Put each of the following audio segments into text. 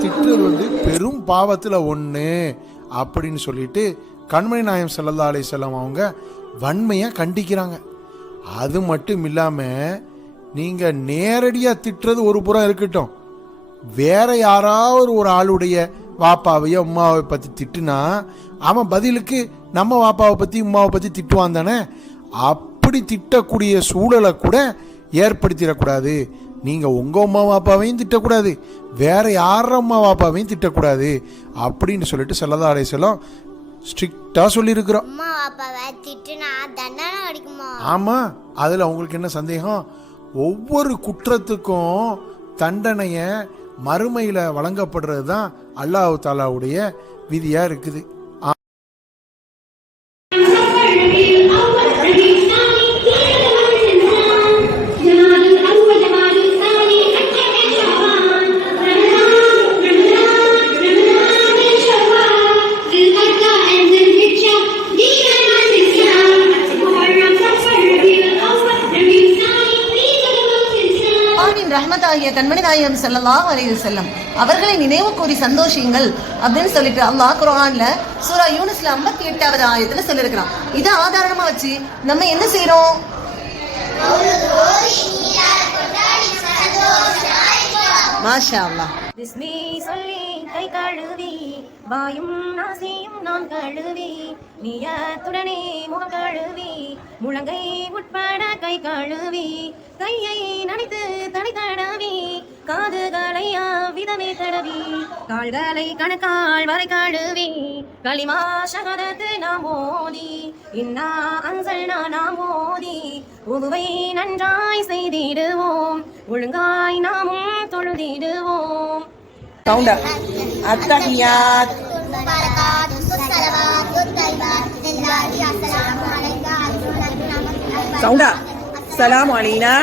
திட்டுறது பெரும் பாவத்துல ஒண்ணு அப்படின்னு சொல்லிட்டு கண்மணி நாயகம் ஸல்லல்லாஹு அலைஹி வஸல்லம் அவங்க வன்மையா கண்டிக்கிறாங்க. அது மட்டும் இல்லாம நீங்க நேரடியா திட்டுறது ஒரு புறம் இருக்கட்டும், வேற யாராவது ஒரு ஆளுடைய வாப்பாவையோ உமாவை பத்தி திட்டுனா அவன் பதிலுக்கு நம்ம வாப்பாவை பத்தி உமாவை பத்தி திட்டுவான் தானே. அப்படி திட்டக்கூடிய சூழலை கூட ஏற்படுத்திடக்கூடாது. நீங்க உங்க அம்மா வாப்பாவையும் திட்டக்கூடாது, வேற யார அம்மா வாப்பாவையும் திட்டக்கூடாது அப்படின்னு சொல்லிட்டு ஸல்லல்லாஹு அலைஹி வஸல்லம் ஸ்ட்ரிக்டா சொல்லியிருக்கிறோம். ஆமா, அதுல உங்களுக்கு என்ன சந்தேகம்? ஒவ்வொரு குற்றத்துக்கும் தண்டனைய மறுமையில வழங்கப்படுறது தான் அல்லாஹ் தஆலாவுடைய விதியா இருக்குது. ரஹ்மத்தாகிய கண்மணி நாயகம் ஸல்லல்லாஹு அலைஹி வஸல்லம் அவர்களை நினைவு கூறி சந்தோஷங்கள் அப்படின்னு சொல்லிட்டு அல்லாஹ் குர்ஆன்ல சூரா யூனுஸ்ல 58வது ஆயத்துல சொல்லியிருக்கிறான். இதை ஆதாரமா வச்சு நம்ம என்ன செய்யறோம்? மாஷா அல்லாஹ். பிஸ்மி சொல்லி கை கழுவி வாயும் நாசியும் நாம் கழுவி நியத்துடனே முகம் கழுவி முழங்கை உட்பட கை கழுவி கையை நனைத்து தடை தடவி காதுகளை விதமே தடவி கால்களை கணக்கால் வரை கழுவி களிமா ஷஹாதத்து நாம் ஓதி இன்னா அன்ஸல்னா நாம் ஓதி உதுவை நன்றாய் செய்திடுவோம் ஒழுங்காய் நாமும் தொழுதிடுவோம். சவுண்டா அத்தஹியாத் சவுண்டா ஸலாமு அலைனா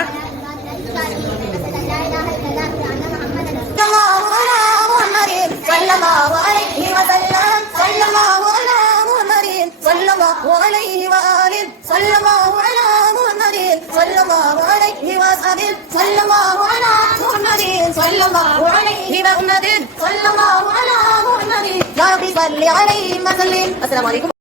ஸல்லல்லாஹு அலைஹி வஸல்லம் ஸல்லல்லாஹு அலா முஹம்மதின் ஸல்லல்லாஹு அலைஹி வஸல்லம் ஸல்லல்லாஹு அலா முஹம்மதின் ஸல்லல்லாஹு அலைஹி வஸல்லம் ஸல்லல்லாஹு அலா முஹம்மதின் ஸல்லல்லாஹு அலைஹி வஸல்லம் ஸல்லல்லாஹு அலா முஹம்மதின் யா ரப்பி ஸல்லி அலைஹி வஸல்லம். அஸ்ஸலாமு அலைக்கும்.